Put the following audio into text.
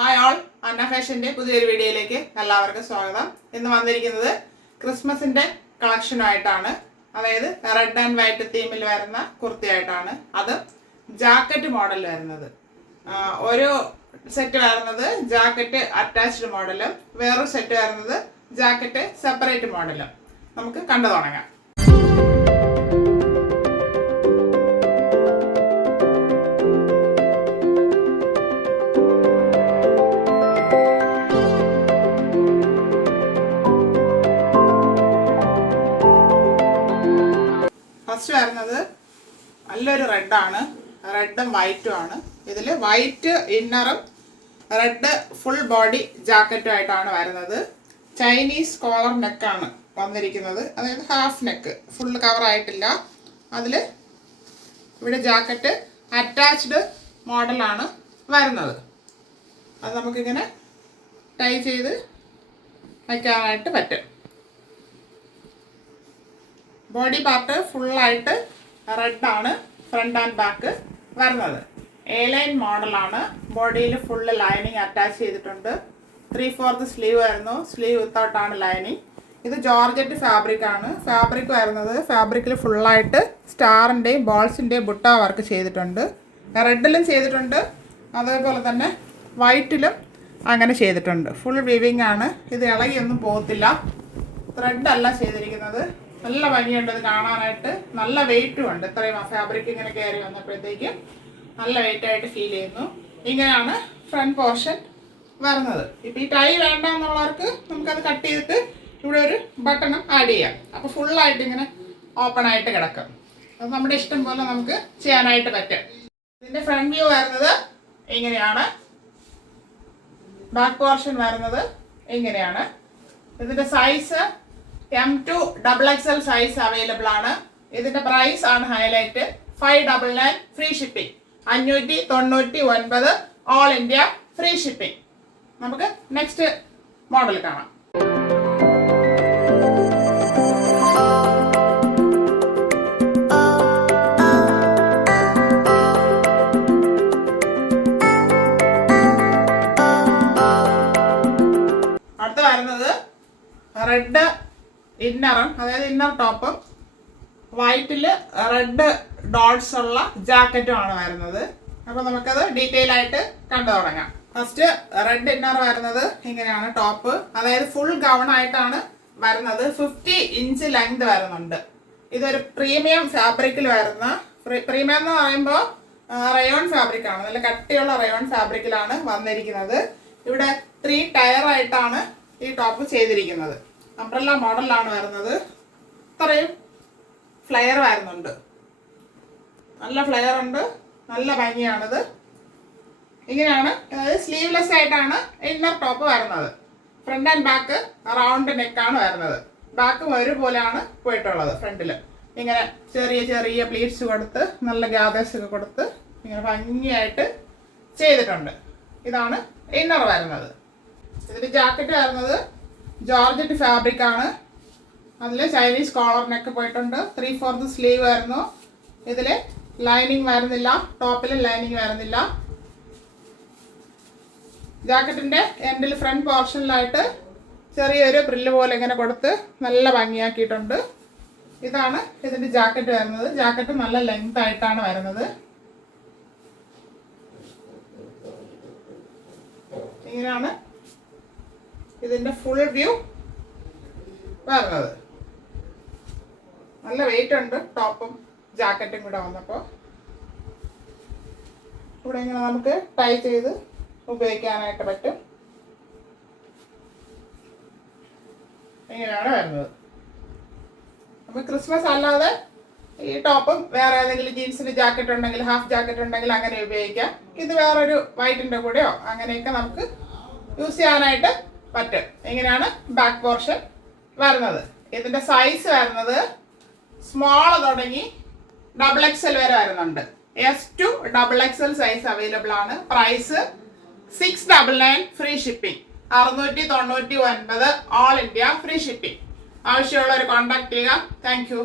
Hi all, അന്ന ഫാഷൻ്റെ പുതിയൊരു വീഡിയോയിലേക്ക് എല്ലാവർക്കും സ്വാഗതം. ഇന്ന് വന്നിരിക്കുന്നത് ക്രിസ്മസിൻ്റെ കളക്ഷനുമായിട്ടാണ്. അതായത് റെഡ് ആൻഡ് വൈറ്റ് തീമിൽ വരുന്ന കുർത്തിയായിട്ടാണ്. അത് ജാക്കറ്റ് മോഡൽ വരുന്നത്. ഒരു സെറ്റ് വരുന്നത് ജാക്കറ്റ് അറ്റാച്ച്ഡ് മോഡലും വേറൊരു സെറ്റ് വരുന്നത് ജാക്കറ്റ് സെപ്പറേറ്റ് മോഡലും. നമുക്ക് കണ്ടു തുടങ്ങാം. ഫസ്റ്റ് വരുന്നത് നല്ലൊരു റെഡാണ്. റെഡും വൈറ്റും ആണ്. ഇതിൽ വൈറ്റ് ഇന്നറും റെഡ് ഫുൾ ബോഡി ജാക്കറ്റും ആയിട്ടാണ് വരുന്നത്. ചൈനീസ് കോളർ നെക്കാണ് വന്നിരിക്കുന്നത്. അതായത് ഹാഫ് നെക്ക്, ഫുൾ കവർ ആയിട്ടില്ല. അതിൽ ഇവിടെ ജാക്കറ്റ് അറ്റാച്ച്ഡ് മോഡലാണ് വരുന്നത്. അത് നമുക്കിങ്ങനെ ടൈ ചെയ്ത് വയ്ക്കാനായിട്ട് പറ്റും. ബോഡി പാർട്ട് ഫുള്ളായിട്ട് റെഡാണ് ഫ്രണ്ട് ആൻഡ് ബാക്ക് വരുന്നത്. എ ലൈൻ മോഡലാണ്. ബോഡിയിൽ ഫുള്ള് ലൈനിങ് അറ്റാച്ച് ചെയ്തിട്ടുണ്ട്. 3/4 സ്ലീവ് വരുന്നു. സ്ലീവ് വിത്തൗട്ടാണ് ലൈനിങ്. ഇത് ജോർജറ്റ് ഫാബ്രിക് ആണ്. ഫാബ്രിക് വരുന്നത് ഫാബ്രിക്കിൽ ഫുള്ളായിട്ട് സ്റ്റാറിൻ്റെയും ബോൾസിൻ്റെയും ബുട്ട വർക്ക് ചെയ്തിട്ടുണ്ട്. റെഡിലും ചെയ്തിട്ടുണ്ട്, അതേപോലെ തന്നെ വൈറ്റിലും അങ്ങനെ ചെയ്തിട്ടുണ്ട്. ഫുൾ വിവിങ് ആണ്. ഇത് ഇളകിയൊന്നും പോകത്തില്ല. ത്രെഡ് അല്ല ചെയ്തിരിക്കുന്നത്. നല്ല ഭംഗിയുണ്ട് ഇത് കാണാനായിട്ട്. നല്ല വെയിറ്റും ഉണ്ട്. ഇത്രയും ഫാബ്രിക് ഇങ്ങനെ കയറി വന്നപ്പോഴത്തേക്കും നല്ല വെയിറ്റായിട്ട് ഫീൽ ചെയ്യുന്നു. ഇങ്ങനെയാണ് ഫ്രണ്ട് പോർഷൻ വരുന്നത്. ഇപ്പം ഈ ടൈ വേണ്ട എന്നുള്ളവർക്ക് നമുക്കത് കട്ട് ചെയ്തിട്ട് ഇവിടെ ഒരു ബട്ടണും ആഡ് ചെയ്യാം. അപ്പോൾ ഫുള്ളായിട്ട് ഇങ്ങനെ ഓപ്പൺ ആയിട്ട് കിടക്കും. അത് നമ്മുടെ ഇഷ്ടം പോലെ നമുക്ക് ചെയ്യാനായിട്ട് പറ്റും. ഇതിൻ്റെ ഫ്രണ്ട് വ്യൂ വരുന്നത് ഇങ്ങനെയാണ്. ബാക്ക് പോർഷൻ വരുന്നത് ഇങ്ങനെയാണ്. ഇതിൻ്റെ size M2 XXL size available ആണ്. ഇതിന്റെ പ്രൈസ് ആണ് highlight. 599 free shipping. 599 all India free shipping. നമുക്ക് നെക്സ്റ്റ് മോഡൽ കാണാം. അടുത്ത വരുന്നത് റെഡ് ഇന്നറും, അതായത് ഇന്നർ ടോപ്പും വൈറ്റിൽ റെഡ് ഡോട്ട്സ് ഉള്ള ജാക്കറ്റും ആണ് വരുന്നത്. അപ്പോൾ നമുക്കത് ഡീറ്റെയിൽ ആയിട്ട് കണ്ടു തുടങ്ങാം. ഫസ്റ്റ് റെഡ് ഇന്നർ വരുന്നത് ഇങ്ങനെയാണ്. ടോപ്പ് അതായത് ഫുൾ ഗൗൺ ആയിട്ടാണ് വരുന്നത്. 50 ഇഞ്ച് ലെങ്ത് വരുന്നുണ്ട്. ഇതൊരു പ്രീമിയം ഫാബ്രിക്കിൽ വരുന്ന, പ്രീമിയം എന്ന് പറയുമ്പോൾ റയോൺ ഫാബ്രിക് ആണ്. നല്ല കട്ടിയുള്ള റയോൺ ഫാബ്രിക്കിലാണ് വന്നിരിക്കുന്നത്. ഇവിടെ 3 ടയർ ആയിട്ടാണ് ഈ ടോപ്പ് ചെയ്തിരിക്കുന്നത്. അംബ്രല്ല മോഡലാണ് വരുന്നത്. ഇത്രയും ഫ്ലെയർ വരുന്നുണ്ട്. നല്ല ഫ്ലെയർ ഉണ്ട്. നല്ല ഭംഗിയാണിത്. ഇങ്ങനെയാണ്. അതായത് സ്ലീവ്ലെസ് ആയിട്ടാണ് ഇന്നർ ടോപ്പ് വരുന്നത്. ഫ്രണ്ട് ആൻഡ് ബാക്ക് റൗണ്ട് നെക്കാണ് വരുന്നത്. ബാക്കും ഒരുപോലെയാണ് പോയിട്ടുള്ളത്. ഫ്രണ്ടിൽ ഇങ്ങനെ ചെറിയ ചെറിയ പ്ലീറ്റ്സ് കൊടുത്ത് നല്ല ഗാദേഴ്സ് ഒക്കെ കൊടുത്ത് ഇങ്ങനെ ഭംഗിയായിട്ട് ചെയ്തിട്ടുണ്ട്. ഇതാണ് ഇന്നർ വരുന്നത്. ഇതിൻ്റെ ജാക്കറ്റ് വരുന്നത് ജോർജറ്റ് ഫാബ്രിക് ആണ്. അതിൽ ചൈനീസ് കോളർ നെക്ക് പോയിട്ടുണ്ട്. 3/4 സ്ലീവ് വരുന്നു. ഇതിൽ ലൈനിങ് വരുന്നില്ല. ടോപ്പിൽ ലൈനിങ് വരുന്നില്ല. ജാക്കറ്റിൻ്റെ എൻഡിൽ ഫ്രണ്ട് പോർഷനിലായിട്ട് ചെറിയൊരു പ്രില്ല് പോലെ ഇങ്ങനെ കൊടുത്ത് നല്ല ഭംഗിയാക്കിയിട്ടുണ്ട്. ഇതാണ് ഇതിൻ്റെ ജാക്കറ്റ് വരുന്നത്. ജാക്കറ്റ് നല്ല ലെങ്ത് ആയിട്ടാണ് വരുന്നത്. ഇങ്ങനെയാണ് ഇതിന്റെ ഫുൾ വ്യൂ വരുന്നത്. നല്ല വെയിറ്റ് ഉണ്ട്. ടോപ്പും ജാക്കറ്റും കൂടെ വന്നപ്പോൾ ഇവിടെ ഇങ്ങനെ നമുക്ക് ടൈ ചെയ്ത് ഉപയോഗിക്കാനായിട്ട് പറ്റും. ഇങ്ങനെയാണ് വരുന്നത്. നമുക്ക് ക്രിസ്മസ് അല്ലാതെ ഈ ടോപ്പും വേറെ ഏതെങ്കിലും ജീൻസിന്റെ ജാക്കറ്റ് ഉണ്ടെങ്കിൽ, ഹാഫ് ജാക്കറ്റ് ഉണ്ടെങ്കിൽ അങ്ങനെ ഉപയോഗിക്കാം. ഇത് വേറൊരു വൈറ്റിന്റെ കൂടെയോ അങ്ങനെയൊക്കെ നമുക്ക് യൂസ് ചെയ്യാനായിട്ട് പറ്റും. ഇങ്ങനെയാണ് ബാക്ക് പോർഷൻ വരുന്നത്. ഇതിന്റെ സൈസ് വരുന്നത് സ്മോൾ തുടങ്ങി XXL വരെ വരുന്നുണ്ട്. S2 XXL സൈസ് അവൈലബിൾ ആണ്. Price 699 free shipping. 699 all India free shipping. ആവശ്യമുള്ളവർ കോൺടാക്ട് ചെയ്യുക. Thank U.